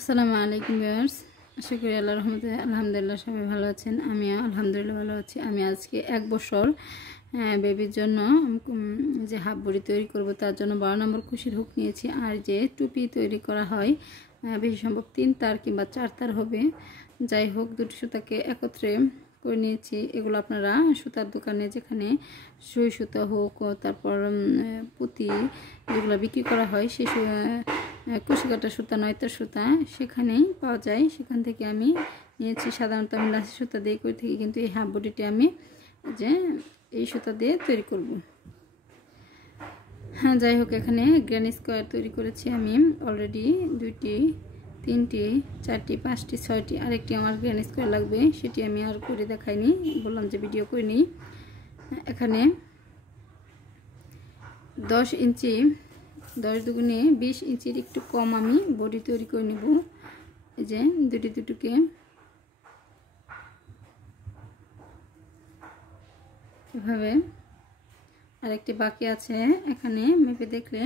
আসসালামু আলাইকুম ভিউয়ার্স, আশা করি আল্লাহর রহমতে আলহামদুলিল্লাহ সবাই ভালো আছেন। আমি আলহামদুলিল্লাহ ভালো আছি। আমি আজকে 1 বছর বেবির জন্য যে হাফ বড়ি তৈরি করব তার জন্য 12 নম্বর কুশির হুক নিয়েছি। আর যে টুপি তৈরি করা হয় বেশি সম্ভব 3 তার কিংবা 4 তার হবে, যাই হোক দুটি সুতাকে একত্রে করে নিয়েছি। এগুলো আপনারা সুতার দোকানে যেখানে সুই সুতা হোক, তারপর পুঁতি যেগুলো বিক্রি করা হয় সেই কুশি কাটা সুতা, নয়তার সুতা সেখানেই পাওয়া যায়, সেখান থেকে আমি নিয়েছি। সাধারণত আমি লাসি সুতা দিয়ে করে থাকি, কিন্তু এই হাফ বডিটি আমি যে এই সুতা দিয়ে তৈরি করব। হ্যাঁ, যাই হোক এখানে গ্র্যানি স্কোয়ার তৈরি করেছি আমি অলরেডি 2টি, 3টি, 4টি, 5টি, 6টি। আরেকটি আমার গ্র্যানি স্কোয়ার লাগবে, সেটি আমি আর করে দেখাইনি, বললাম যে ভিডিও করে নিই। এখানে 10 ইঞ্চি, 10 দুগুণে 20 ইঞ্চির একটু কম আমি বডি তৈরি করে নেব। এই যে দুটোকে এভাবে। আরেকটি বাকি আছে, এখানে মেপে দেখলে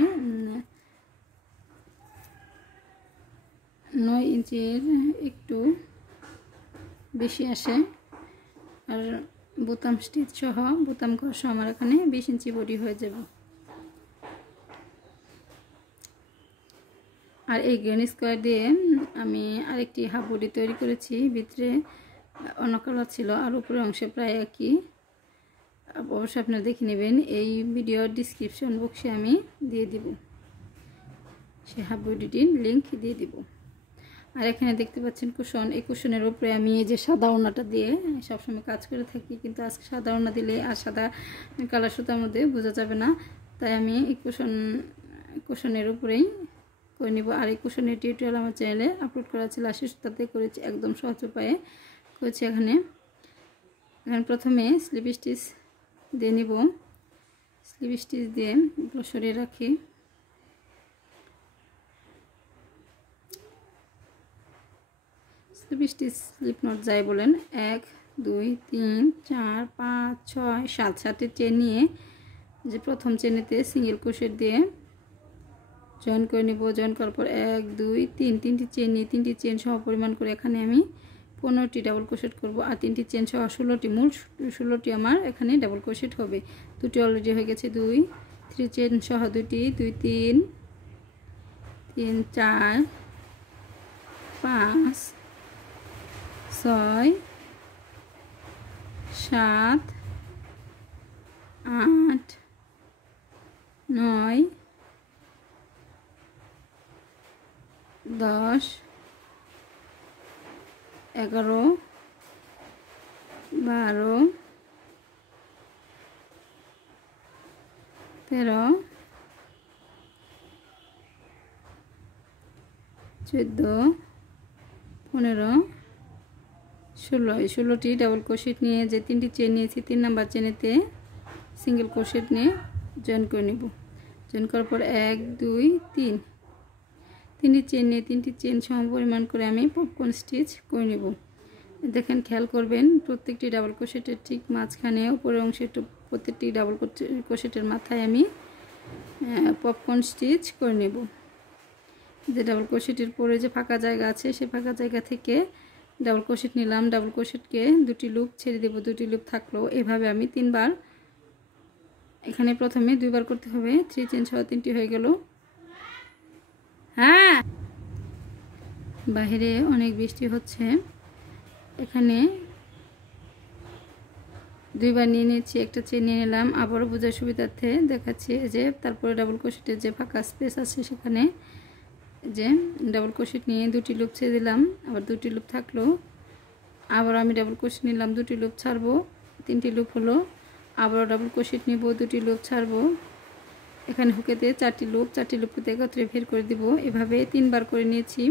9 ইঞ্চির একটু বেশি আসে। আর বোতাম স্টিচ সহ, বোতাম ঘর সহ আমার এখানে 20 ইঞ্চি বডি হয়ে যাবে। আর এই গ্র্যানি স্কোয়ার দিয়ে আমি আরেকটি হাফ বডি তৈরি করেছি। ভিতরে অন্য কালার ছিল আর উপরের অংশে প্রায় একই। অবশ্যই আপনারা দেখে নেবেন, এই ভিডিওর ডিসক্রিপশন বক্সে আমি দিয়ে দিব, সেই হাফ বডিটির লিঙ্ক দিয়ে দিব। আর এখানে দেখতে পাচ্ছেন কুশন, এই কুশনের উপরে আমি এই যে সাদা ওড়নাটা দিয়ে সবসময় কাজ করে থাকি, কিন্তু আজকে সাদা ওড়না দিলে আর সাদা কালার সুতার মধ্যে বোঝা যাবে না, তাই আমি এই কুশনের উপরেই করে নিব। আর এই কুশনের টিউটোরিয়াল আমার চ্যানেলে আপলোড করা ছিল, লাসি সুতাতে করেছি, একদম সহজ উপায়ে করেছি। এখানে প্রথমে স্লিপ স্টিচ দিয়ে নিব। স্লিপ স্টিচ দিয়ে এগুলো সরিয়ে রাখি। স্লিপ স্টিচ, স্লিপ নট যাই বলেন, 1 2 3 4 5 6 7 7টি চেন নিয়ে যে প্রথম চেনেতে সিঙ্গেল ক্রোশেট দিয়ে জয়েন করে নিব। জয়েন করার পর 1 2 3 তিনটি চেন নিয়ে 3টি চেন সহ পরিমাণ করে এখানে আমি 15টি ডাবল ক্রোশেট করব। আর 3টি চেন সহ 16টি, মূল 16টি আমার এখানে ডাবল ক্রোশেট হবে। দুটি অলরেডি হয়ে গেছে, 2 3 চেন সহ 2টি, 2 3 3 4 5 6 7 8 9 10 11 12 13 14 15 16। 16টি ডাবল ক্রোশেট নিয়ে যে 3টি চেন নিয়েছি, 3 নাম্বার চেনেতে সিঙ্গেল ক্রোশেট নিয়ে জয়েন করে নেব। জয়েন করার পর 1 2 3 3টি চেন নিয়ে 3টি চেন সম পরিমাণ করে আমি পপকর্ন স্টিচ করে নেব। দেখেন, খেয়াল করবেন প্রত্যেকটি ডাবল ক্রোশেটের ঠিক মাঝখানে উপরের অংশে একটু, প্রত্যেকটি ডাবল ক্রোশেটের মাথায় আমি পপকর্ন স্টিচ করে নেব। যে ডাবল ক্রোশেটের পরে যে ফাঁকা জায়গা আছে, সেই ফাঁকা জায়গা থেকে ডাবল ক্রোশেট নিলাম। ডাবল ক্রোশেটকে 2টি লুপ ছেড়ে দেব, 2টি লুপ থাকলো। এভাবে আমি 3বার, এখানে প্রথমে 2বার করতে হবে। 3 চেন সহ 3টি হয়ে গেল। হ্যাঁ, বাইরে অনেক বৃষ্টি হচ্ছে। এখানে 2বার নিয়ে নিয়েছি, একটা চেন নিয়ে নিলাম। আবারও বোঝার সুবিধার্থে দেখাচ্ছি যে তারপরে ডাবল ক্রোশেটের যে ফাঁকা স্পেস আছে সেখানে যে ডাবল ক্রোশেট নিয়ে 2টি লুপ ছেড়ে দিলাম, আবার 2টি লুপ থাকলো। আবার আমি ডাবল ক্রোশেট নিলাম, 2টি লুপ ছাড়বো, 3টি লুপ হলো। আবারও ডাবল ক্রোশেট নিব, 2টি লুপ ছাড়বো। এখানে হুকেতে 4টি লুপ, 4টি লুপকে একত্রে বের করে দিব। এভাবে 3বার করে নিয়েছি।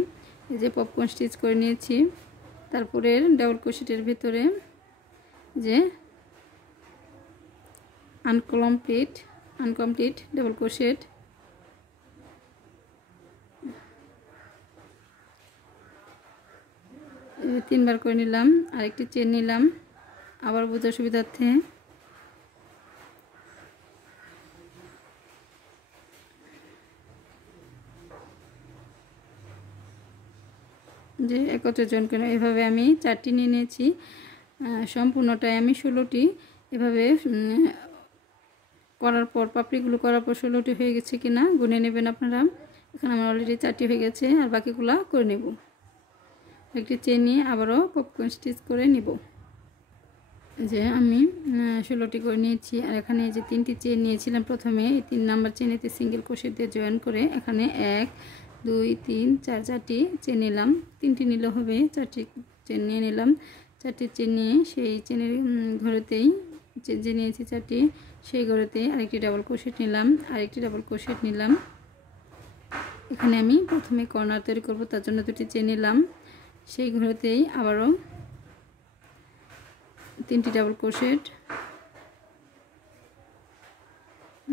এই যে পপকর্ন স্টিচ করে নিয়েছি। তারপরে ডাবল ক্রোশেটের ভিতরে যে আনকমপ্লিট ডাবল ক্রোশেট, তিনবার করে নিলাম। আরেকটি চেন নিলাম আবার বোঝার সুবিধার্থে। যে একত্রে জয়েন করে এভাবে আমি 4টি নিয়ে নিয়েছি। সম্পূর্ণটাই আমি 16টি এভাবে করার পর পাপড়িগুলো করার পর 16টি হয়ে গেছে কিনা গুনে নেবেন আপনারা। এখানে আমার অলরেডি 4টি হয়ে গেছে, আর বাকিগুলো করে নেব। একটি চেন নিয়ে আবারও পপকর্ন স্টিচ করে নিব। যে আমি 16টি করে নিয়েছি, আর এখানে যে 3টি চেন নিয়েছিলাম প্রথমে, এই 3 নাম্বার চেনেতে সিঙ্গেল ক্রোশেট দিয়ে জয়েন করে এখানে 1 2 3 4 4টি চেন নিলাম। 3টি নিলে হবে, 4টি চেন নিয়ে নিলাম। 4টি চেন নিয়ে সেই চেনের ঘরেতেই যে নিয়েছি 4টি, সেই ঘরেতে আরেকটি ডাবল ক্রোশেট নিলাম, আরেকটি ডাবল ক্রোশেট নিলাম। এখানে আমি প্রথমে কর্নার তৈরি করব, তার জন্য 2টি চেন নিলাম। সেই ঘরেতেই আবারও 3টি ডাবল ক্রোশেট,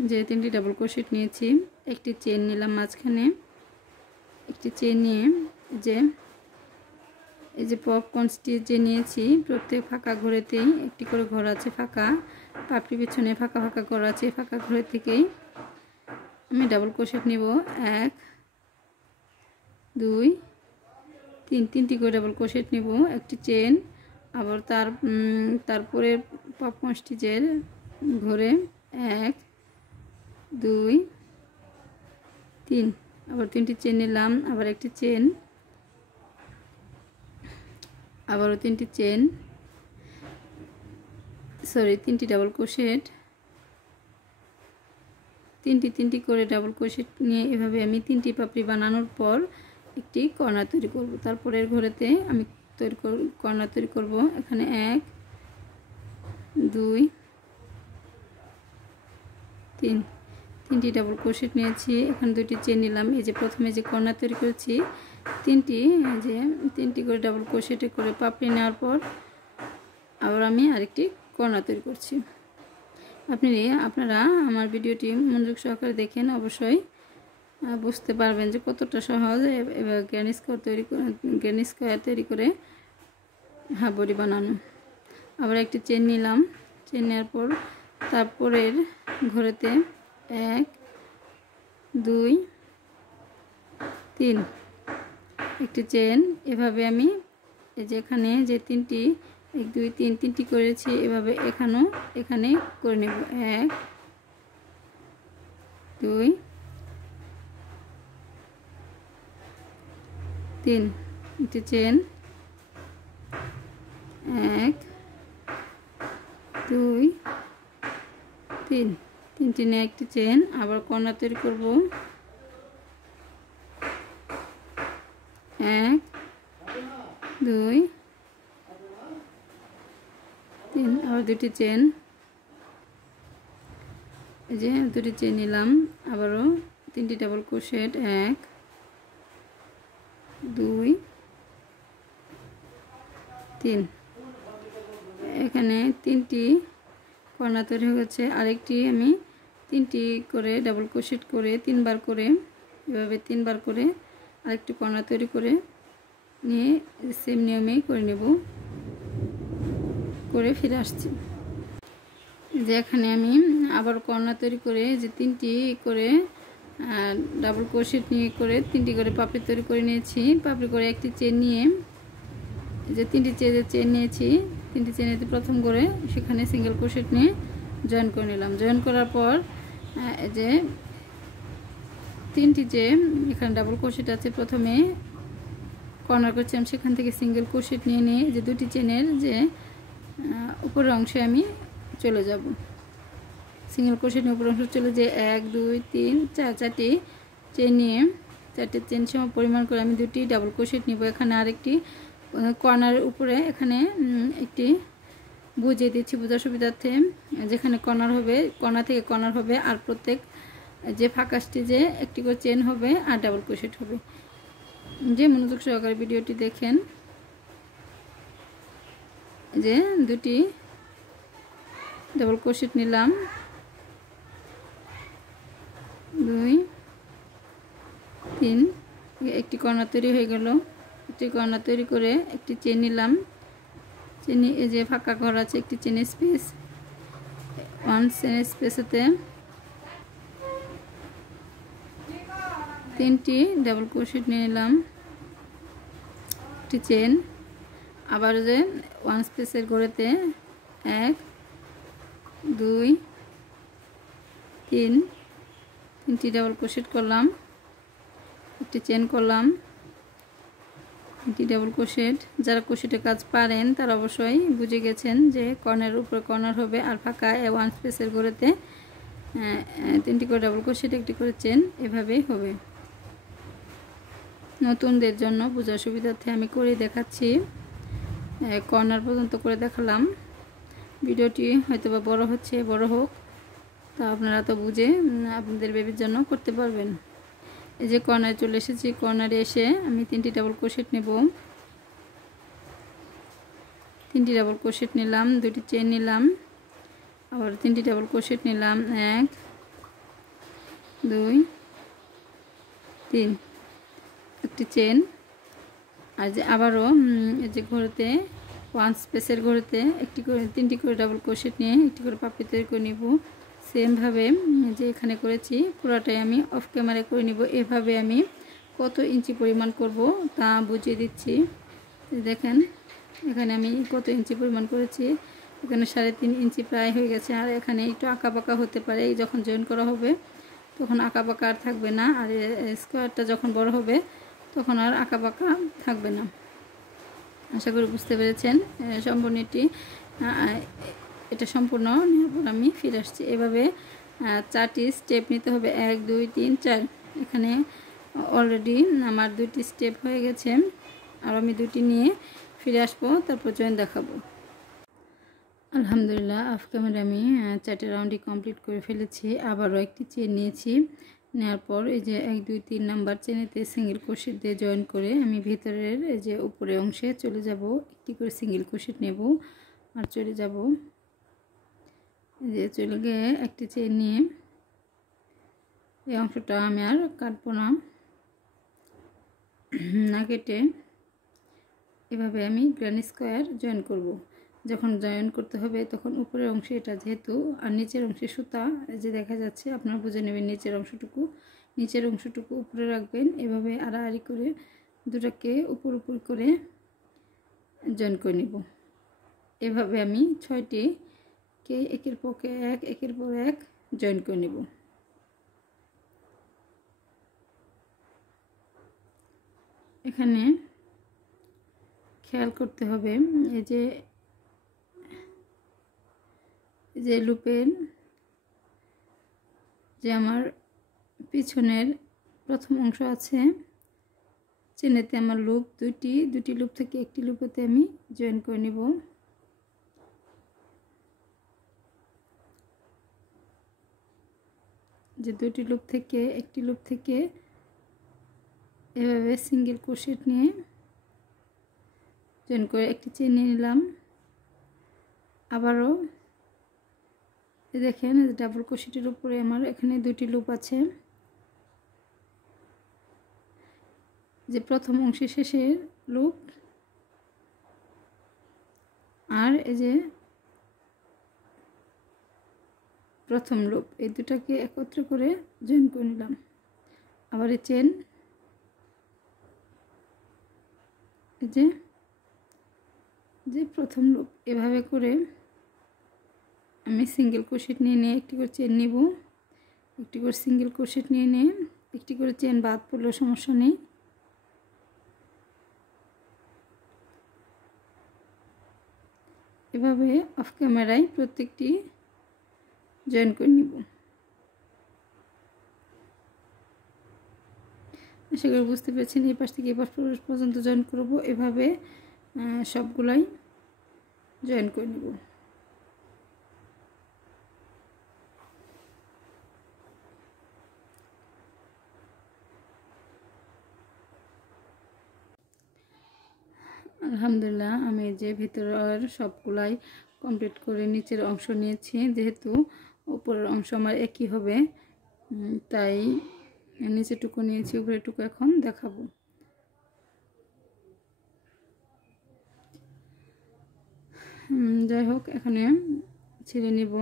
যে 3টি ডাবল ক্রোশেট নিয়েছি, একটি চেন নিলাম মাঝখানে। একটি চেন নিয়ে এই যে পপকর্ন স্টিচ যে নিয়েছি, প্রত্যেক ফাঁকা ঘরেতেই একটি করে ঘর আছে ফাঁকা, পাপড়ি পিছনে ফাঁকা ফাঁকা ঘর আছে, ফাঁকা ঘরের থেকেই আমি ডাবল ক্রোশেট নিব। 1 2 3, 3টি করে ডাবল ক্রোশেট নিব, একটি চেন, আবার তারপরে পপকর্ন স্টিচের ঘরে 1 2 3, আবার 3টি চেন নিলাম, আবার একটি চেন, আবারও 3টি চেন, 3টি ডাবল ক্রোশেট, 3টি করে ডাবল ক্রোশেট নিয়ে এভাবে আমি 3টি পাপড়ি বানানোর পর একটি কর্নার তৈরি করব। তারপরের ঘরেতে আমি কর্নার তৈরি করব। এখানে 1 2 3, 3টি ডাবল ক্রোশেট নিয়েছি, এখানে 2টি চেন নিলাম। এই যে প্রথমে যে কর্নার তৈরি করেছি 3টি করে ডাবল ক্রোশেটে করে পাপড়ি নেওয়ার পর আবার আমি আরেকটি কর্নার তৈরি করছি। আপনারা আমার ভিডিওটি মনোযোগ সহকারে দেখেন, অবশ্যই বুঝতে পারবেন যে কতটা সহজ এবার গ্র্যানি স্কোয়ার তৈরি করে হাফ বডি বানানো। আবার একটি চেন নিলাম, চেন নেওয়ার পর তারপরের ঘরেতে 1 2 3, একটি চেন, এভাবে আমি এই যে এখানে যে 3টি 1 2 3, 3টি করেছি, এভাবে এখানে করে নেব। 1 2 3, একটি চেন, 1 2 3, 3টি নিয়ে একটি চেন, আবার কর্নার তৈরি করব। 1 2 3, আবার 2টি চেন, এই যে 2টি চেন নিলাম, আবারও 3টি ডাবল ক্রোশেট, 1 2 3, এখানে 3টি কর্নার তৈরি হয়ে গেছে। আরেকটি আমি 3টি করে ডাবল ক্রোশেট করে 3বার করে এভাবে 3বার করে আরেকটি কর্নার তৈরি করে নিয়ে সেম নিয়মেই করে নেব, করে ফিরে আসছি। যে এখানে আমি আবার কর্নার তৈরি করে যে 3টি করে ডাবল ক্রোশেট নিয়ে করে 3টি করে পাপড়ি তৈরি করে নিয়েছি। পাপড়ি করে একটি চেন নিয়ে যে 3টি চেন নিয়েছি, 3টি চেনেতে প্রথম করে সেখানে সিঙ্গেল ক্রোশেট নিয়ে জয়েন করে নিলাম। জয়েন করার পর যে 3টি যে এখানে ডাবল ক্রোশেট আছে, প্রথমে কর্নার করছিলাম সেখান থেকে সিঙ্গেল ক্রোশেট নিয়ে যে 2টি চেনের যে উপরের অংশে আমি চলে যাব। সিঙ্গেল ক্রোশেট নিয়ে উপরের অংশ চলে যে 1 2 3 4, 4টি চেন নিয়ে 4টি চেন সম পরিমাণ করে আমি 2টি ডাবল ক্রোশেট নিব। এখানে আরেকটি কর্নারের উপরে এখানে একটি বুঝিয়ে দিচ্ছি বোঝার সুবিধার্থে, যেখানে কর্নার থেকে কর্নার হবে, আর প্রত্যেক যে ফাঁকা স্টিচে একটি করে চেন হবে আর ডাবল ক্রোশেট হবে। যে মনোযোগ সহকারে ভিডিওটি দেখেন। যে 2টি ডাবল ক্রোশেট নিলাম, 2 3, একটি কর্নার তৈরি হয়ে গেল। একটি কর্নার তৈরি করে একটি চেন নিলাম, চেন এই যে ফাঁকা ঘর আছে একটি চেন স্পেস, 1 চেন স্পেসেতে 3টি ডাবল ক্রোশেট নিয়ে নিলাম, একটি চেন, আবার যে ওয়ান স্পেসের ঘরেতে 1 2 3 তিনটি ডাবল ক্রোশেট করলাম, একটি চেন করলাম, একটি ডাবল ক্রোশেট। যারা ক্রোশেটের কাজ পারেন তারা অবশ্যই বুঝে গেছেন যে কর্নারের উপরে কর্নার হবে আর ফাঁকা ওয়ান স্পেসের ঘরেতে 3টি করে ডাবল ক্রোশেট, একটি করে চেন, এভাবেই হবে। নতুনদের জন্য বোঝার সুবিধার্থে আমি করে দেখাচ্ছি, কর্নার পর্যন্ত করে দেখালাম। ভিডিওটি হয়তো বা বড় হচ্ছে, বড় হোক, তা আপনারা তো বুঝে আপনাদের বেবির জন্য করতে পারবেন। এই যে কর্নারে চলে এসেছি, কর্নারে এসে আমি 3টি ডাবল ক্রোশেট নেব, 3টি ডাবল ক্রোশেট নিলাম, 2টি চেন নিলাম, আবার 3টি ডাবল ক্রোশেট নিলাম, 1 2 3, একটি চেন। আর যে আবারও এই যে ঘরেতে ওয়ান স্পেসের ঘরেতে 3টি করে ডাবল ক্রোশেট নিয়ে একটি করে পাপড়ি তৈরি করে নিব। সেমভাবে যে এখানে করেছি পুরোটাই আমি অফ ক্যামেরায় করে নিব। এভাবে আমি কত ইঞ্চি পরিমাণ করব তা বুঝিয়ে দিচ্ছি। দেখেন এখানে আমি কত ইঞ্চি পরিমাণ করেছি, এখানে 3.5 ইঞ্চি প্রায় হয়ে গেছে। আর এখানে একটু আঁকা বাঁকা হতে পারে, যখন জয়েন করা হবে তখন আঁকা বাঁকা আর থাকবে না, আর স্কোয়ারটা যখন বড় হবে তখন আর আঁকা বাঁকা থাকবে না। আশা করি বুঝতে পেরেছেন। সম্পূর্ণ এটা সম্পূর্ণ নেওয়ার পর আমি ফিরে আসছি। এভাবে 4টি স্টেপ নিতে হবে, 1 2 3 4। এখানে অলরেডি আমার 2টি স্টেপ হয়ে গেছে, আর আমি 2টি নিয়ে ফিরে আসবো, তারপর জয়েন দেখাবো। আলহামদুলিল্লাহ অফ ক্যামেরা আমি 4টি রাউন্ডই কমপ্লিট করে ফেলেছি। আবারও একটি চেন নিয়েছি, নেওয়ার পর এই যে 1 2 3 নাম্বার চেনেতে সিঙ্গেল ক্রোশেট দিয়ে জয়েন করে আমি ভিতরের এই যে উপরে অংশে চলে যাব। একটি করে সিঙ্গেল ক্রোশেট নেব আর চলে যাব। যে চলে গিয়ে একটি চেন নিয়ে এই অংশটা আমি আর কাটবো না কেটে এভাবে আমি গ্র্যান্ড স্কোয়ার জয়েন করব। যখন জয়েন করতে হবে তখন উপরের অংশে এটা যেহেতু, আর নিচের অংশে সুতা যে দেখা যাচ্ছে আপনারা বুঝে নেবেন, নিচের অংশটুকু উপরে রাখবেন। এভাবে আড়াআড়ি করে দুটাকে উপর করে জয়েন করে নিব। এভাবে আমি 6টি কে একের পর এক একের পর এক জয়েন করে নিব। এখানে খেয়াল করতে হবে এই যে লুপের যে আমার পিছনের প্রথম অংশ আছে চেনেতে আমার লুপ দুটি লুপ থেকে একটি লুপেতে আমি জয়েন করে নিব। যে 2টি লুপ থেকে একটি লুপ থেকে এভাবে সিঙ্গেল ক্রোশেট নিয়ে জয়েন করে একটি চেন নিয়ে নিলাম। আবারও দেখেন ডাবল ক্রোশেটের উপরে আমার এখানে 2টি লুপ আছে, যে প্রথম অংশের শেষের লুপ আর এই যে প্রথম লুপ, এই দুটাকে একত্র করে জয়েন করে নিলাম। আবার এই চেন, এই যে প্রথম লুপ, এভাবে করে আমি সিঙ্গেল ক্রোশেট নিয়ে একটি করে চেন নিব, একটি করে সিঙ্গেল ক্রোশেট নিয়ে একটি করে চেন বাদ পড়লেও সমস্যা নেই। এভাবে অফ ক্যামেরায় প্রত্যেকটি জয়েন করে নিব। আশা করি বুঝতে পেরেছেন। এই পাশ থেকে এই পাশ পর্যন্ত জয়েন করব, এভাবে সবগুলাই জয়েন করে নিব। আলহামদুলিল্লাহ আমি যে ভিতরের সবগুলাই কমপ্লিট করে নিচের অংশ নিয়েছি, যেহেতু উপরের অংশ আমার একই হবে তাই নিচেরটুকু নিয়েছি, উপরেরটুকু এখন দেখাবো। যাই হোক এখানে ছিঁড়ে নিব,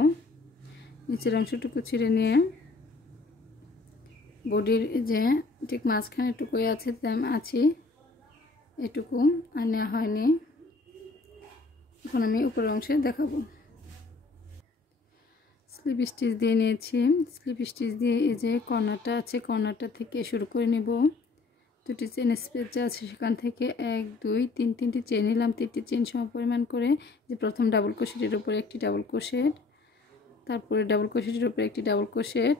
নিচের অংশটুকু ছিঁড়ে নিয়ে বডির যে ঠিক মাঝখানেটুকুই আছে আছি এটুকু আর নেওয়া হয়নি। এখন আমি উপরের অংশে দেখাবো। স্লিপ স্টিচ দিয়ে নিয়েছি। স্লিপ স্টিচ দিয়ে এই যে কর্নারটা আছে, কর্নারটা থেকে শুরু করে নেব। দুটি চেন স্পেস যা আছে সেখান থেকে 1 2 3 তিনটি চেন নিলাম। 3টি চেন সম পরিমাণ করে যে প্রথম ডাবল ক্রোশেটের উপরে একটি ডাবল ক্রোশেট, তারপরে ডাবল ক্রোশেটের উপরে একটি ডাবল ক্রোশেট,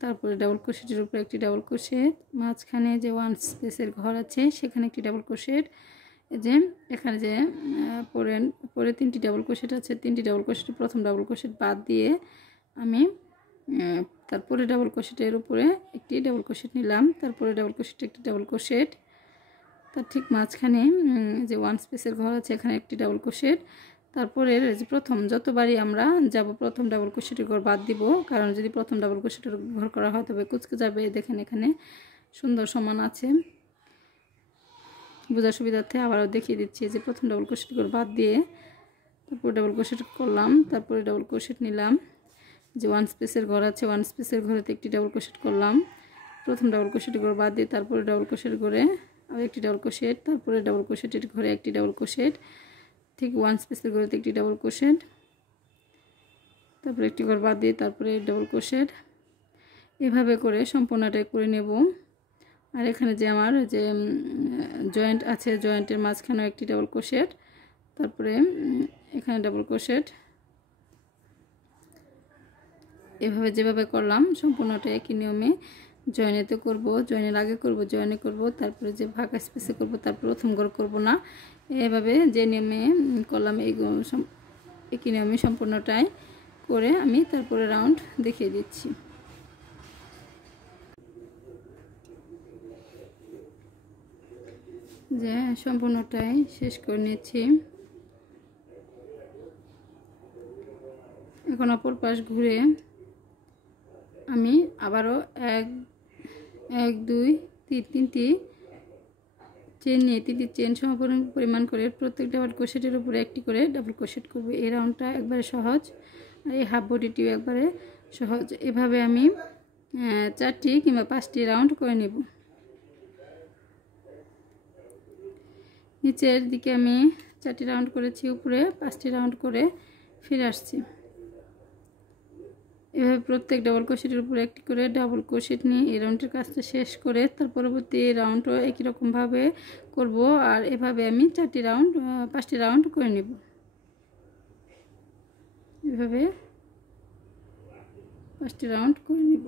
তারপরে ডাবল ক্রোশেটের উপরে একটি ডাবল ক্রোশেট, মাঝখানে যে 1 স্পেসের ঘর আছে সেখানে একটি ডাবল ক্রোশেট। যে এখানে যে পরে 3টি ডাবল ক্রোশেট আছে, 3টি ডাবল ক্রোশেটের প্রথম ডাবল ক্রোশেট বাদ দিয়ে আমি তারপরে ডাবল ক্রোশেটের উপরে একটি ডাবল ক্রোশেট নিলাম, তারপরে ডাবল ক্রোশেট একটি ডাবল ক্রোশেট, তার ঠিক মাঝখানে যে 1 স্পেসের ঘর আছে এখানে একটি ডাবল ক্রোশেট। তারপরে যে প্রথম যতবারই আমরা যাব প্রথম ডাবল ক্রোশেটের ঘর বাদ দিব, কারণ যদি প্রথম ডাবল ক্রোশেটের ঘর করা হয় তবে কুচকে যাবে। দেখেন এখানে সুন্দর সমান আছে, বোঝার সুবিধার্থে আবারও দেখিয়ে দিচ্ছি যে প্রথম ডাবল ক্রোশেটের ঘর বাদ দিয়ে তারপরে ডাবল ক্রোশেট করলাম, তারপরে ডাবল ক্রোশেট নিলাম। যে 1 স্পেসের ঘর আছে 1 স্পেসের ঘরেতে একটি ডাবল ক্রোশেট করলাম, প্রথম ডাবল ক্রোশেটের ঘর বাদ দিয়ে তারপরে ডাবল ক্রোশেট ঘরে আর একটি ডাবল ক্রোশেট, তারপরে ডাবল ক্রোশেটের ঘরে একটি ডাবল ক্রোশেট, ঠিক 1 স্পেসের ঘরেতে একটি ডাবল ক্রোশেট, তারপরে একটি ঘর বাদ দিয়ে তারপরে ডাবল ক্রোশেট। এভাবে করে সম্পূর্ণটাই করে নেব। আর এখানে যে আমার যে জয়েন্ট আছে জয়েন্টের মাঝখানেও একটি ডাবল ক্রোশেট, তারপরে এখানে ডাবল ক্রোশেট। এভাবে যেভাবে করলাম সম্পূর্ণটা একই নিয়মে জয়েনেতে করব, জয়েনের আগে করব, জয়েনে করব, তারপরে যে ফাঁকা স্পেসে করব, তারপর প্রথম ঘর করব না। এভাবে যে নিয়মে করলাম এই একই নিয়মে সম্পূর্ণটাই করে আমি তারপরে রাউন্ড দেখিয়ে দিচ্ছি। যে সম্পূর্ণটাই শেষ করে নিয়েছি। এখন অপর পাশ ঘুরে আমি আবারও 1 2 3 তিনটি চেন নিয়ে 3টি চেন সম পরিমাণ করে প্রত্যেক ডাবল ক্রোশেটের উপরে একটি করে ডাবল ক্রোশেট করব। এই রাউন্ডটা একবারে সহজ আর এই হাফ বডিটিও একবারে সহজ। এভাবে আমি 4টি কিংবা 5টি রাউন্ড করে নেব। নিচের দিকে আমি 4টি রাউন্ড করেছি, উপরে 5টি রাউন্ড করে ফিরে আসছি। এভাবে প্রত্যেক ডাবল ক্রোশেটের উপরে একটি করে ডাবল ক্রোশেট নিয়ে এই রাউন্ডের কাজটা শেষ করে তার পরবর্তী রাউন্ডও একই রকমভাবে করব। আর এভাবে আমি 4টি রাউন্ড 5টি রাউন্ড করে নেব। এভাবে 5টি রাউন্ড করে নেব।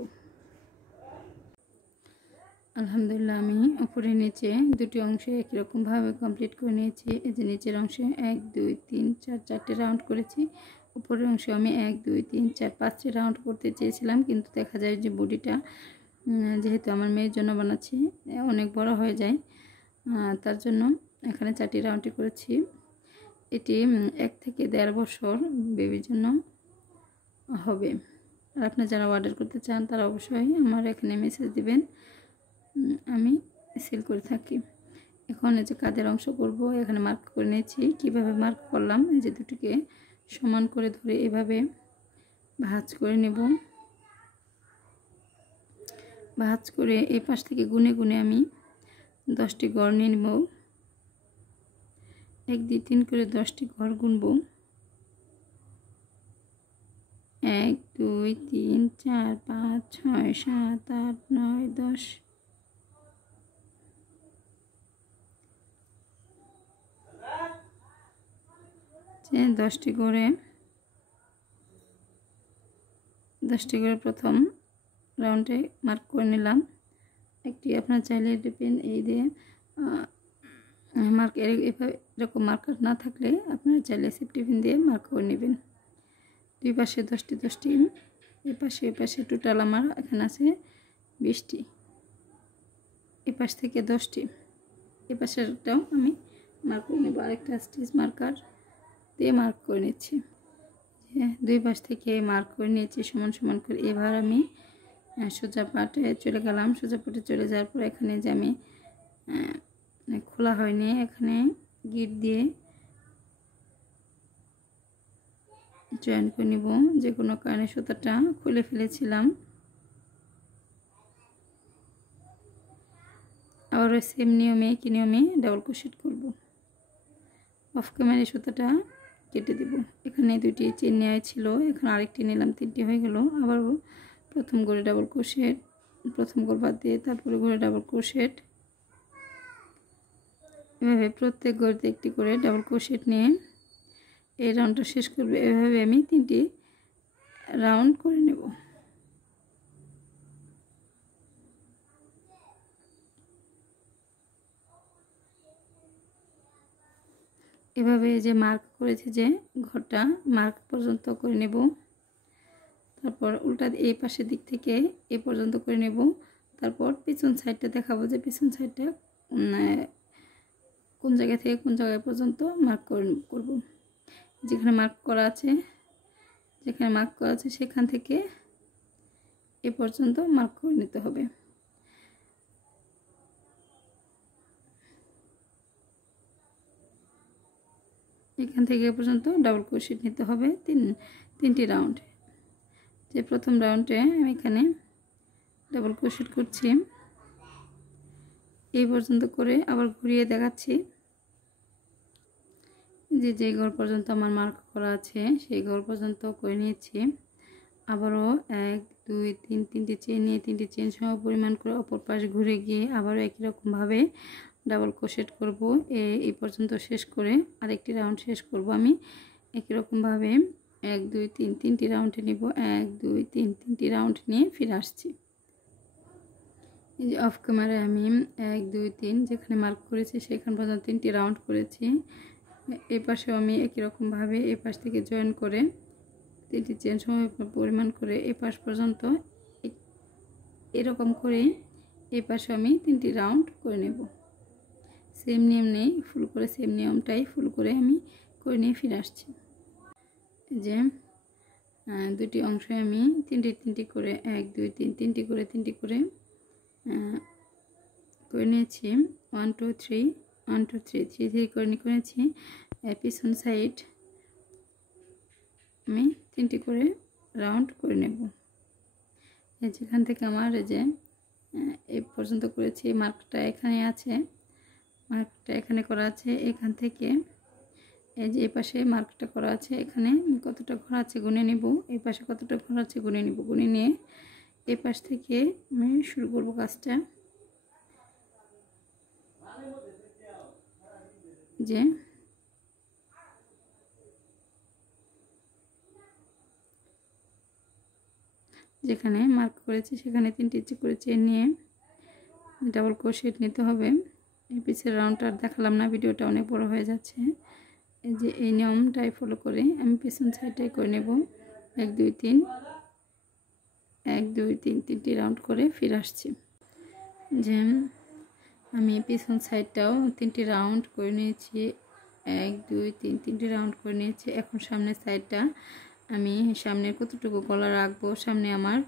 আলহামদুলিল্লাহ আমি উপরে নিচে দুটি অংশে একই রকমভাবে কমপ্লিট করে নিয়েছি। এই যে নিচের অংশে 1 2 3 4 4টি রাউন্ড করেছি। উপরের অংশে আমি 1 2 3 4 5টি রাউন্ড করতে চেয়েছিলাম, কিন্তু দেখা যায় যে বডিটা যেহেতু আমার মেয়ের জন্য বানাচ্ছি অনেক বড় হয়ে যায়, তার জন্য এখানে 4টি রাউন্ডই করেছি। এটি 1 থেকে 1.5 বছর বেবির জন্য হবে। আর আপনারা যারা অর্ডার করতে চান তারা অবশ্যই আমার এখানে মেসেজ দিবেন, আমি সেল করে থাকি। এখন এই যে কাঁধের অংশ করব, এখানে মার্ক করে নিয়েছি। কিভাবে মার্ক করলাম, এই যে দুটিকে সমান করে ধরে এভাবে ভাঁজ করে নেব। ভাঁজ করে এই পাশ থেকে গুনে গুনে আমি 10টি ঘর নিয়ে নেব। 1 2 3 করে 10টি ঘর গুনব। 1 2 3 4 5 6 7 8 9 10। যে 10টি করে প্রথম রাউন্ডে মার্ক করে নিলাম। একটি আপনার চাইলে পেন এই দিয়ে মার্ক এরকম মার্কার না থাকলে আপনারা চাইলে সেফটি পিন দিয়ে মার্ক করে নেবেন। দুই পাশে 10টি 10টি, এই পাশে টোটাল আমার এখানে আছে 20টি। এই পাশ থেকে 10টি, এই পাশেরটাও আমি মার্ক করে নেব। আরেকটা স্টিচ মার্কার দিয়ে মার্ক করে নিচ্ছি। দুই পাশ থেকে মার্ক করে নিয়েছি সমান সমান করে। এবার আমি সোজা পাটে চলে গেলাম। সোজা পাটে চলে যাওয়ার পর এখানে যে আমি খোলা হয়নি, এখানে গিট দিয়ে জয়েন করে নিব। যে কোনো কারণে সুতাটা খুলে ফেলেছিলাম, আবার ওই সেম নিয়মে একই নিয়মে ডাবল ক্রোশেট করব। অফ ক্যামেরা সুতাটা কেটে দেব। এখানে দুটি চেন নেওয়া ছিল, এখন আরেকটি নিলাম, তিনটি হয়ে গেল। আবার প্রথম ঘরে ডাবল ক্রোশেট, প্রথম ঘর বাদ দিয়ে তারপরে ঘরে ডাবল ক্রোশেট, এভাবে প্রত্যেক ঘরতে একটি করে ডাবল ক্রোশেট নিয়ে এই রাউন্ডটা শেষ করব। এভাবে আমি 3টি রাউন্ড করে নেব। এভাবে যে মার্ক করেছে যে ঘরটা, মার্ক পর্যন্ত করে নেব। তারপর উল্টা এই পাশের দিক থেকে এ পর্যন্ত করে নেব। তারপর পিছন সাইডটা দেখাবো যে পিছন সাইডটা কোন জায়গা থেকে কোন জায়গা পর্যন্ত মার্ক করব। যেখানে মার্ক করা আছে, সেখান থেকে এ পর্যন্ত মার্ক করে নিতে হবে। এখান থেকে এ পর্যন্ত ডাবল ক্রোশেট নিতে হবে 3টি রাউন্ড। যে প্রথম রাউন্ডে আমি এখানে ডাবল ক্রোশেট করছি, এই পর্যন্ত করে আবার ঘুরিয়ে দেখাচ্ছি। যে ঘর পর্যন্ত আমার মার্ক করা আছে সেই ঘর পর্যন্ত করে নিয়েছি। আবারও 1 2 3 3টি চেন নিয়ে 3টি চেন সহ পরিমাণ করে অপর পাশ ঘুরে গিয়ে আবারও একই রকমভাবে ডাবল ক্রোশেট করব। এই পর্যন্ত শেষ করে আরেকটি রাউন্ড শেষ করব আমি একই রকমভাবে 1 2 3 3টি রাউন্ডে নিব। 1 2 3 3টি রাউন্ড নিয়ে ফিরে আসছি। এই যে অফ ক্যামেরায় আমি 1 2 3 যেখানে মার্ক করেছি সেখান পর্যন্ত 3টি রাউন্ড করেছি। এই পাশেও আমি একই রকমভাবে এই পাশ থেকে জয়েন করে 3টি চেন সময় পরিমাণ করে এই পাশ পর্যন্ত এরকম করে এই পাশে আমি 3টি রাউন্ড করে নেব। সেম নিয়ম নেই, ফুল করে সেম নিয়মটাই ফুল করে আমি করে নিয়ে ফিরে আসছি। যে দুটি অংশে আমি 3টি করে 1 2 3 3টি করে 3টি করে করে নিয়েছি। 1 2 3 1 2 3 3 3 করে নিয়েছি। পিছন সাইড আমি 3টি করে রাউন্ড করে নেব। যেখান থেকে আমার যে এই পর্যন্ত করেছি মার্কটা এখানে আছে, মার্কটা এখানে করা আছে। এখান থেকে এই যে এই পাশে মার্কটা করা আছে, এখানে কতটা ঘর আছে গুনে নেব, এই পাশে কতটা ঘর আছে গুনে নেব। গুনে নিয়ে এই পাশ থেকে আমি শুরু করব কাজটা। যে যেখানে মার্ক করেছি সেখানে 3টি করে চেন নিয়ে ডাবল ক্রোশেট নিতে হবে। এই পিছের রাউন্ডটা দেখালাম না, ভিডিওটা অনেক বড় হয়ে যাচ্ছে। এই যে এই নিয়মটাই ফলো করে আমি পিছন সাইডটাই করে নেব। 1 2 3 1 2 3 3টি রাউন্ড করে ফিরে আসছি। যে আমি পিছন সাইডটাও 3টি রাউন্ড করে নিয়েছি। 1 2 3 3টি রাউন্ড করে নিয়েছি। এখন সামনের সাইডটা আমি সামনের কতটুকু গলা রাখবো, সামনে আমার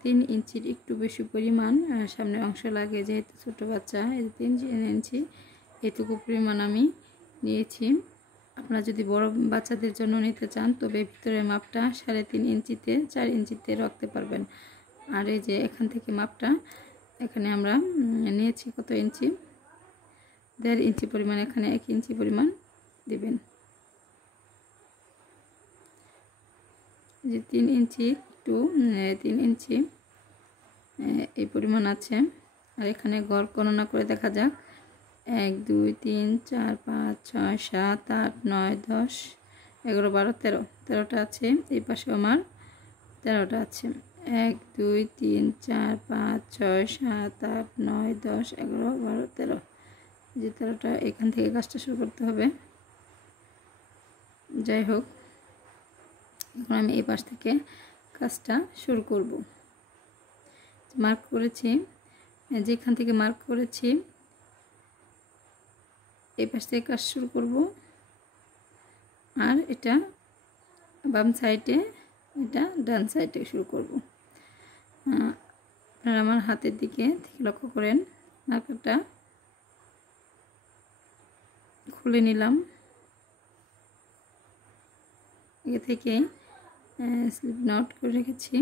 3 ইঞ্চির একটু বেশি পরিমাণ সামনের অংশ লাগে, যেহেতু ছোট বাচ্চা, এই 3 ইঞ্চি এটুকু পরিমাণ আমি নিয়েছি। আপনারা যদি বড় বাচ্চাদের জন্য নিতে চান তবে ভিতরের মাপটা 3.5 ইঞ্চিতে 4 ইঞ্চিতে রাখতে পারবেন। আর এই যে এখান থেকে মাপটা এখানে আমরা নিয়েছি কত ইঞ্চি, 1.5 ইঞ্চি পরিমাণ, এখানে 1 ইঞ্চি পরিমাণ দিবেন। যে 3 ইঞ্চি টু 3 ইঞ্চি এই পরিমাণ আছে। আর এখানে গড় গণনা করে দেখা যাক। 1 2 3 4 5 6 7 8 9 10 11 12 13 13টা আছে। এই পাশে আমার 13টা আছে। 1 2 3 4 5 6 7 8 9 10 11 12 13, যে 13টা এখান থেকে কাজটা শুরু করতে হবে। যাই হোক, এখন আমি এই পাশ থেকে কাজটা শুরু করব। মার্ক করেছি, যেখান থেকে মার্ক করেছি এই পাশ থেকে কাজ শুরু করব। আর এটা বাম সাইডে, এটা ডান সাইডে শুরু করব। আপনারা আমার হাতের দিকে লক্ষ্য করেন। মার্কারটা খুলে নিলাম, এ থেকে স্লিপ নট করে রেখেছি।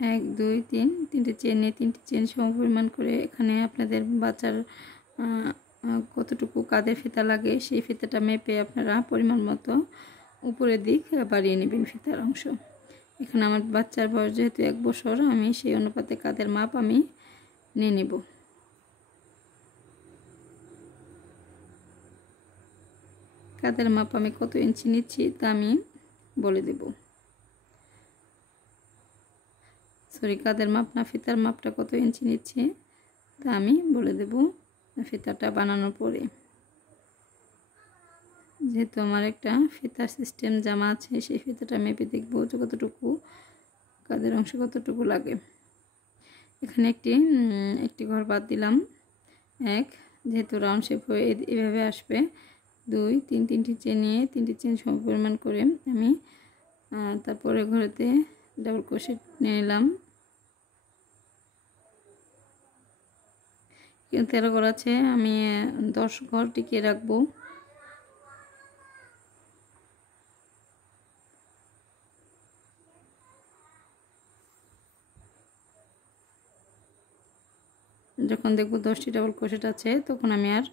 1 2 3 তিনটে চেন নিয়ে তিনটে চেন সমপরিমাণ করে এখানে আপনাদের বাচ্চার কতটুকু কাঁধের ফিতা লাগে সেই ফিতাটা মেপে আপনারা পরিমাণ মতো উপরের দিক বাড়িয়ে নেবেন ফিতার অংশ। এখানে আমার বাচ্চার বয়স যেহেতু 1 বছর, আমি সেই অনুপাতে কাঁধের মাপ আমি নিয়ে নেব। কাঁধের মাপ আমি কত ইঞ্চি নিচ্ছি তা আমি বলে দেব। কাঁধের মাপ না, ফিতার মাপটা কত ইঞ্চি নিচ্ছি তা আমি বলে দেব ফিতাটা বানানোর পরে। যেহেতু আমার একটা ফিতার সিস্টেম জামা আছে, সেই ফিতাটা মেপে দেখব যে কতটুকু কাঁধের অংশ কতটুকু লাগে। এখানে একটি ঘর বাদ দিলাম। 1, যেহেতু রাউন্ড শেপ হয়ে এভাবে আসবে। 2 3 তিনটি চেন নিয়ে তিনটি চেন সমপরিমাণ করে আমি তারপরে ঘরেতে ডাবল ক্রোশেট নিয়ে নিলাম। 13 ঘর আছে, আমি 10 ঘর টিকিয়ে রাখবো। যখন দেখব 10টি ডাবল ক্রোশেট আছে তখন আমি আর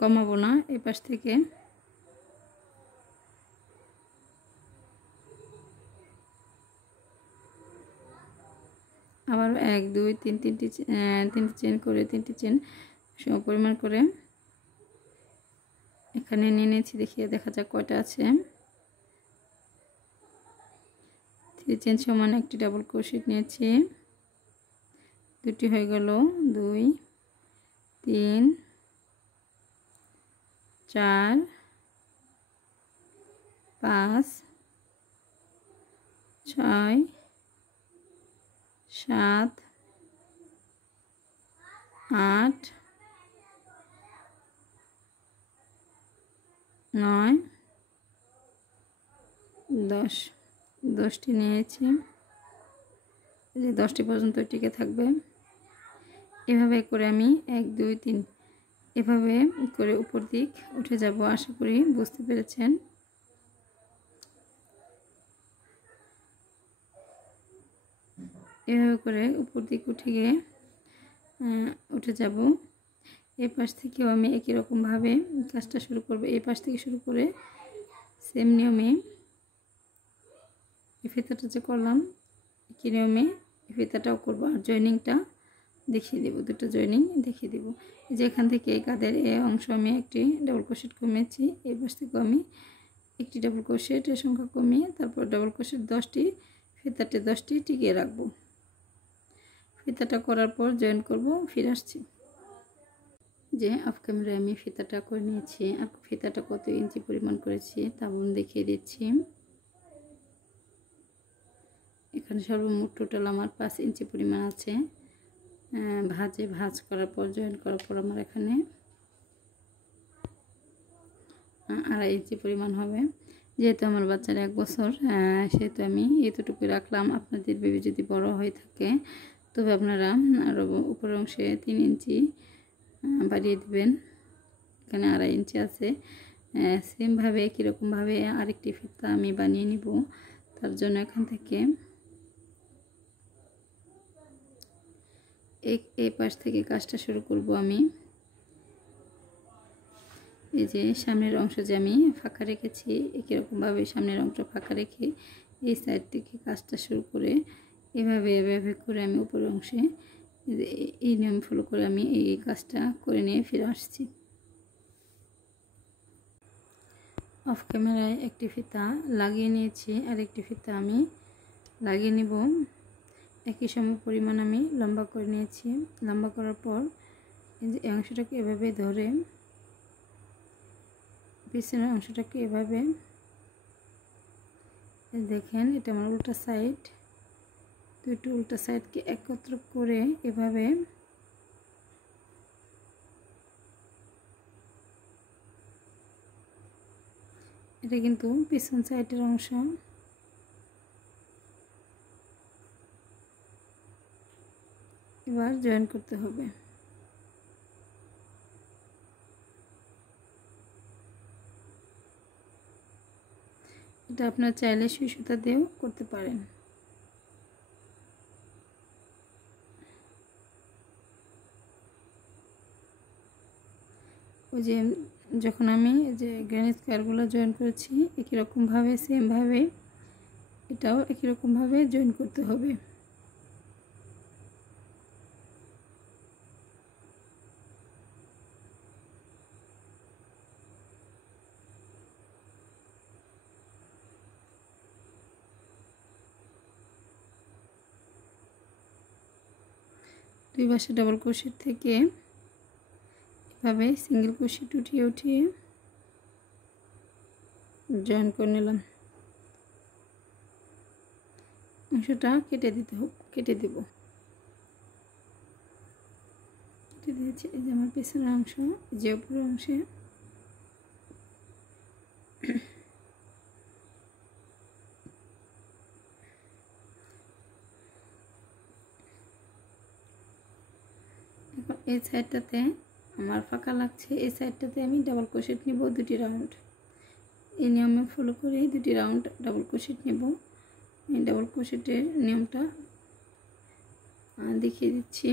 কমাবো না। এই পাশ থেকে আবার 1 2 3 তিনটি চেন করে তিনটি চেন সমপরিমাণ করে এখানে নিয়ে নিয়েছি। দেখিয়ে দেখা যাক কয়টা আছে। 3 চেন সমান একটি ডাবল ক্রোশেট নিয়েছি। দুটি হয়ে গেল। 2 3 4 5 6 7 8 9 10 10টি নিয়েছি। যে 10টি পর্যন্ত টিকে থাকবে। এভাবে করে আমি 1 2 3 এভাবে করে উপর দিক উঠে যাব। আশা করি বুঝতে পেরেছেন। এভাবে করে উপর দিক উঠে যাব। এই পাশ থেকেও আমি একই রকমভাবে কাজটা শুরু করব। এই পাশ থেকে শুরু করে সেম নিয়মে এই ফিতাটা যে করলাম একই নিয়মে এই ফিতাটাও করব। আর জয়েনিংটা দেখিয়ে দেব, দুটো জয়েনিং দেখিয়ে দেব। যেখান থেকে এই কাঁধের এই অংশ আমি একটি ডাবল ক্রোশেট কমিয়েছি, এই পাশ থেকেও আমি একটি ডাবল ক্রোশেটের সংখ্যা কমিয়ে তারপর ডাবল ক্রোশেট 10টি, ফিতাতে 10টি টিকিয়ে রাখবো। ফিতাটা করার পর জয়েন করব, ফিরে আসছি। যে অফ ক্যামেরায় আমি ফিতাটা করে নিয়েছি। ফিতাটা কত ইঞ্চি পরিমাণ করেছি তা দেখিয়ে দিচ্ছি। এখানে সর্বমোট টোটাল আমার 5 ইঞ্চি পরিমাণ আছে। ভাঁজ করার পর জয়েন করার পর আমার এখানে 2.5 ইঞ্চি পরিমাণ হবে। যেহেতু আমার বাচ্চার 1 বছর, সেহেতু আমি এতটুকু রাখলাম। আপনাদের বেবি যদি বড় হয়ে থাকে তবে আপনারা আরও উপরের অংশে 3 ইঞ্চি বাড়িয়ে দিবেন। এখানে 2.5 ইঞ্চি আছে। সেমভাবে কীরকমভাবে আরেকটি ফিতা আমি বানিয়ে নিব। তার জন্য এখান থেকে এই পাশ থেকে কাজটা শুরু করব আমি। এই যে সামনের অংশ যে আমি ফাঁকা রেখেছি, একইরকমভাবে সামনের অংশ ফাঁকা রেখে এই সাইড থেকে কাজটা শুরু করে এভাবে করে আমি উপরের অংশে এই নিয়ম ফলো করে আমি এই কাজটা করে নিয়ে ফিরে আসছি। অফ ক্যামেরায় একটি ফিতা লাগিয়ে নিয়েছি, আর একটি ফিতা আমি লাগিয়ে নিব। একই সম পরিমাণ আমি লম্বা করে নিয়েছি। লম্বা করার পর এই অংশটাকে এভাবে ধরে পিছনের অংশটাকে এভাবে দেখেন, এটা আমার উল্টা সাইড। দুটো উল্টা সাইডকে একত্র করে এভাবে এটা কিন্তু পিছন সাইডের অংশ। এবার জয়েন করতে হবে। এটা আপনার চাইলে সুই সুতা দিয়েও করতে পারেন। ওই যে যখন আমি যে গ্রেন স্কোয়ারগুলো জয়েন করেছি একই রকমভাবে সেমভাবে এটাও একই রকমভাবে জয়েন করতে হবে। দুই পাশে ডাবল ক্রোশেট থেকে এভাবে সিঙ্গেল ক্রোশেট উঠিয়ে উঠিয়ে জয়েন করে নিলাম। অংশটা কেটে দেব। কেটে দিয়েছি। এই যে আমার পেছনের অংশ, যে উপরের অংশে এখন এই সাইডটাতে আমার ফাঁকা লাগছে, এই সাইডটাতে আমি ডাবল ক্রোশেট নেব 2টি রাউন্ড। এই নিয়মে ফলো করে 2টি রাউন্ড ডাবল ক্রোশেট নেব। এই ডাবল ক্রোশেটের নিয়মটা দেখিয়ে দিচ্ছি।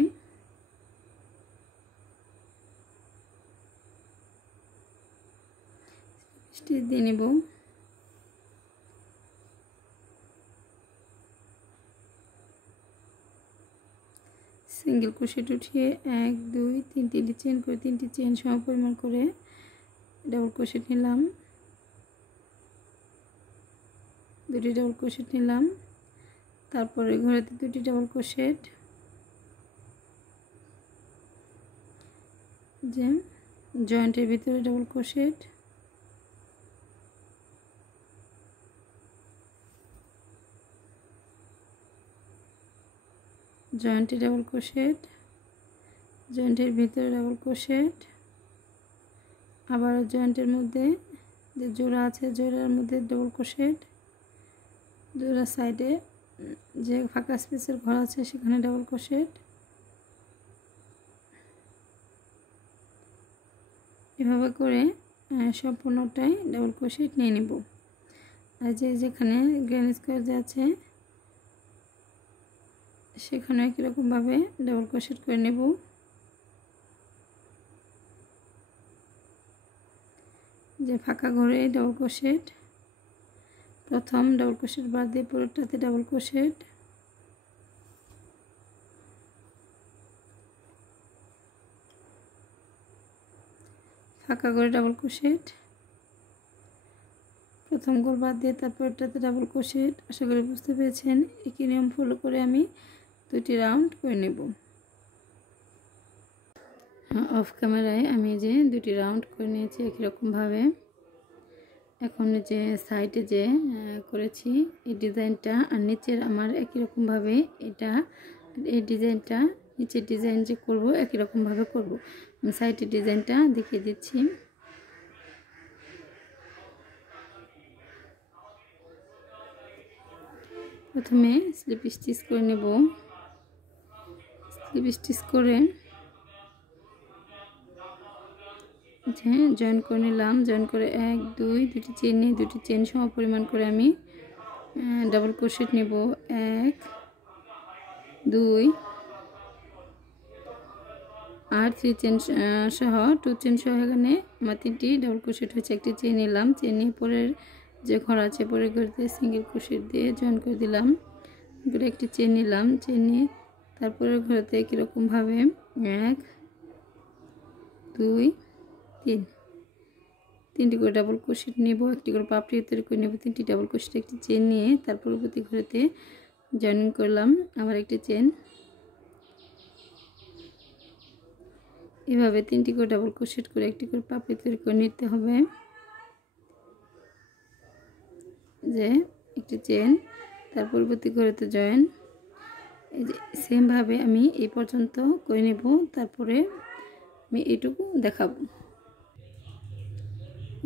স্টিচ দিয়ে নেব। সিঙ্গেল ক্রোশেট উঠিয়ে 1 2 3 3টি চেন করে 3টি চেন সম পরিমাণ করে ডাবল ক্রোশেট নিলাম। 2টি ডাবল ক্রোশেট নিলাম। তারপরে ঘরেতে 2টি ডাবল ক্রোশেট, যে জয়েন্টের ভিতরে ডাবল ক্রোশেট, জয়েন্টে ডাবল ক্রোশেট, জয়েন্টের ভিতরে ডাবল ক্রোশেট, আবার জয়েন্টের মধ্যে যে জোড়া আছে জোড়ার মধ্যে ডাবল ক্রোশেট, জোড়ার সাইডে যে ফাঁকা স্পেসের ঘর আছে সেখানে ডাবল ক্রোশেট। এভাবে করে সম্পূর্ণটাই ডাবল ক্রোশেট নিয়ে নেব। আর যেখানে গ্রেন স্কোয়ার যে আছে সেখানে একই রকমভাবে ডাবল ক্রোশেট করে নেব। যে ফাঁকা ঘরে ডাবল ক্রোশেট, প্রথম ডাবল ক্রোশেট বাদ দিয়ে পুরোটাতে ডাবল ক্রোশেট, ফাঁকা ঘরে ডাবল ক্রোশেট, প্রথম ঘর বাদ দিয়ে তারপরটাতে ডাবল ক্রোশেট। আশা করি বুঝতে পেরেছেন। একই নিয়ম ফলো করে আমি 2টি রাউন্ড করে নেব। অফ ক্যামেরায় আমি যে 2টি রাউন্ড করে নিয়েছি একই রকমভাবে। এখন যে সাইডে যে করেছি এই ডিজাইনটা আর নিচের আমার একই রকমভাবে এটা এই ডিজাইনটা নিচের ডিজাইন যে করব একই রকমভাবে করব। আমি সাইডের ডিজাইনটা দেখিয়ে দিচ্ছি। প্রথমে স্লিপ স্টিচ করে নেব। স্লিপ স্টিচ করে জয়েন করে নিলাম। জয়েন করে 1 2 2টি চেন নিয়ে 2টি চেন সম পরিমাণ করে আমি ডাবল ক্রোশেট নেব। 1 2 আর 3 চেন সহ 2 চেন সহ এখানে আমার 3টি ডাবল ক্রোশেট হয়েছে। একটি চেন নিলাম, চেন নিয়ে পরের যে ঘর আছে পরের ঘরতে সিঙ্গেল ক্রোশেট দিয়ে জয়েন করে দিলাম। এবারে একটি চেন নিলাম, চেন নিয়ে তারপরে ঘরেতে একই রকমভাবে 1 2 3 3টি করে ডাবল ক্রোশেট নেব। একটি করে পাপড়ি তৈরি করে নেব। 3টি ডাবল ক্রোশেট, একটি চেন নিয়ে তার পরবর্তী ঘরেতে জয়েন করলাম। আবার একটি চেন, এভাবে 3টি করে ডাবল ক্রোশেট করে একটি করে পাপড়ি তৈরি করে নিতে হবে। যে একটি চেন, তার পরবর্তী ঘরেতে জয়েন। এই যে সেমভাবে আমি এই পর্যন্ত করে নেব। তারপরে আমি এইটুকু দেখাবো।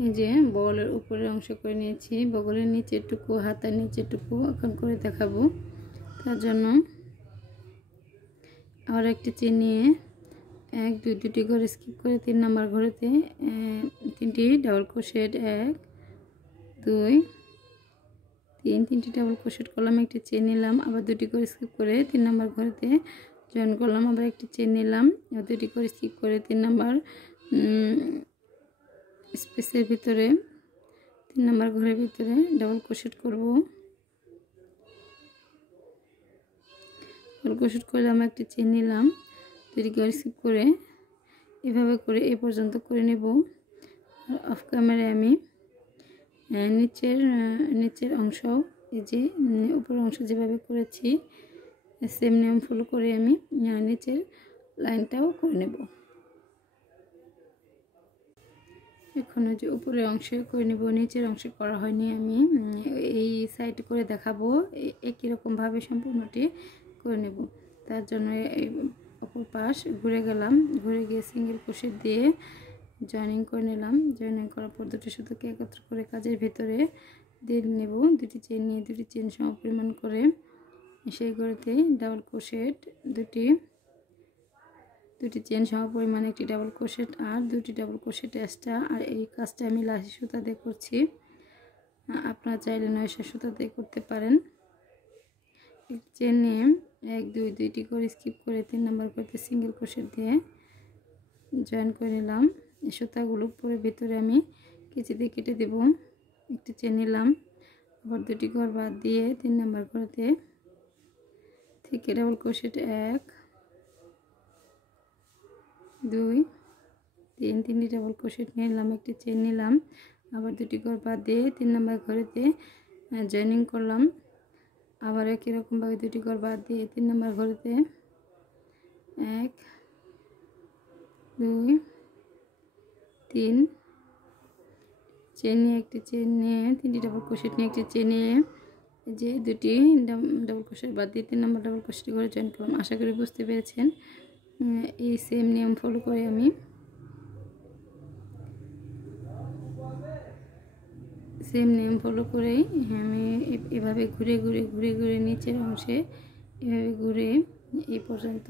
এই যে বগলের উপরের অংশ করে নিয়েছি, বগলের নিচেরটুকু হাতার নিচেরটুকু এখন করে দেখাবো। তার জন্য আবার একটি চেন নিয়ে 1 2 2টি ঘরে স্কিপ করে 3 নাম্বার ঘরেতে 3টি ডাবল ক্রোশেট 1 2 3 3টি ডাবল ক্রোশেট করলাম। একটি চেন নিলাম, আবার 2টি করে স্কিপ করে 3 নাম্বার ঘরেতে জয়েন করলাম। আবার একটি চেন নিলাম, আবার 2টি করে স্কিপ করে 3 নাম্বার স্পেসের ভিতরে 3 নম্বর ঘরের ভিতরে ডাবল ক্রোশেট করব। ডাবল ক্রোশেট করে আমরা একটি চেন নিলাম, 2টি ঘর স্কিপ করে এভাবে করে এই পর্যন্ত করে নেব। আর অফ ক্যামেরায় আমি নিচের অংশ, এই যে উপরের অংশ যেভাবে করেছি সেম নিয়ম ফলো করে আমি নিচের লাইনটাও করে নেব। এখন যে উপরের অংশে করে নেব, নিচের অংশে করা হয়নি, আমি এই সাইড করে দেখাবো। একই রকমভাবে সম্পূর্ণটি করে নেব। তার জন্য এই অপর পাশ ঘুরে গেলাম, ঘুরে গিয়ে সিঙ্গেল ক্রোশেট দিয়ে জয়েনিং করে নিলাম। জয়েনিং করার পর 2টি সুতোকে একত্র করে কাজের ভিতরে দিয়ে নেব। 2টি চেন নিয়ে 2টি চেন সম পরিমাণ করে সেই ঘরেতে ডাবল ক্রোশেট, 2টি চেন সম পরিমাণে একটি ডাবল ক্রোশেট আর 2টি ডাবল ক্রোশেট এক্সট্রা। আর এই কাজটা আমি লাসি সুতা দিয়ে করছি, আপনারা চাইলে 900 সুতা দিয়ে করতে পারেন। চেন নিয়ে 1 2 2টি করে স্কিপ করে 3 নম্বর করতে সিঙ্গেল ক্রোশেট দিয়ে জয়েন করে নিলাম। এই সুতাগুলো উপরে ভিতরে আমি কেচি দিয়ে কেটে দেব। একটি চেন নিলাম, আবার 2টি ঘর বাদ দিয়ে 3 নম্বর ঘরতে থেকে ডাবল ক্রোশেট 1 2 3 3টি ডাবল ক্রোশেট নিলাম, একটি চেন নিলাম, আবার 2টি ঘর বাদ দিয়ে 3 নম্বর ঘরেতে জয়েনিং করলাম। আবার একই রকমভাবে 2টি ঘর বাদ দিয়ে 3 নম্বর ঘরেতে 1 2 3 চেন নিয়ে একটি চেন নিয়ে 3টি ডাবল ক্রোশেট নিয়ে একটি চেন নিয়ে যে 2টি ডাবল ক্রোশেট বাদ দিয়ে 3 নম্বর ডাবল ক্রোশেট করে জয়েন করলাম। আশা করি বুঝতে পেরেছেন। এই সেম নিয়ম ফলো করে আমি এভাবে ঘুরে নিচের অংশে এভাবে ঘুরে এই পর্যন্ত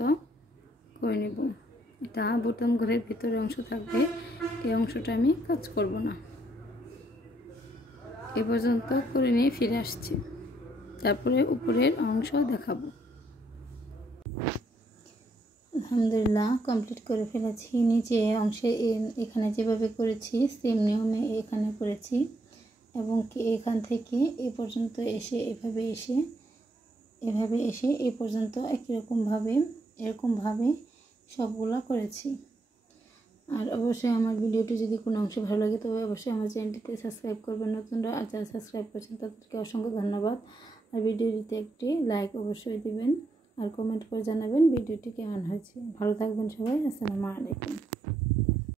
করে নেব। এটা বোতাম ঘরের ভিতরে অংশ থাকবে, এই অংশটা আমি কাজ করব না। এ পর্যন্ত করে নিয়ে ফিরে আসছি, তারপরে উপরের অংশ দেখাবো। আলহামদুলিল্লাহ কমপ্লিট করে ফেলেছি। নিচে অংশে এখানে যেভাবে করেছি সেম নিয়মে এখানে করেছি, এবং কি এখান থেকে এ পর্যন্ত এসে এভাবে এসে এ পর্যন্ত একই এরকমভাবে সবগুলো করেছি। আর অবশ্যই আমার ভিডিওটি যদি কোনো অংশ ভালো লাগে তবে অবশ্যই আমার চ্যানেলটিতে সাবস্ক্রাইব করবেন নতুনরা, আর যারা সাবস্ক্রাইব করছেন তাদেরকে অসংখ্য ধন্যবাদ। আর ভিডিওটিতে একটি লাইক অবশ্যই দিবেন আর কমেন্ট করে জানাবেন ভিডিওটি কেমন হয়েছে। ভালো থাকবেন সবাই, আসসালামু আলাইকুম।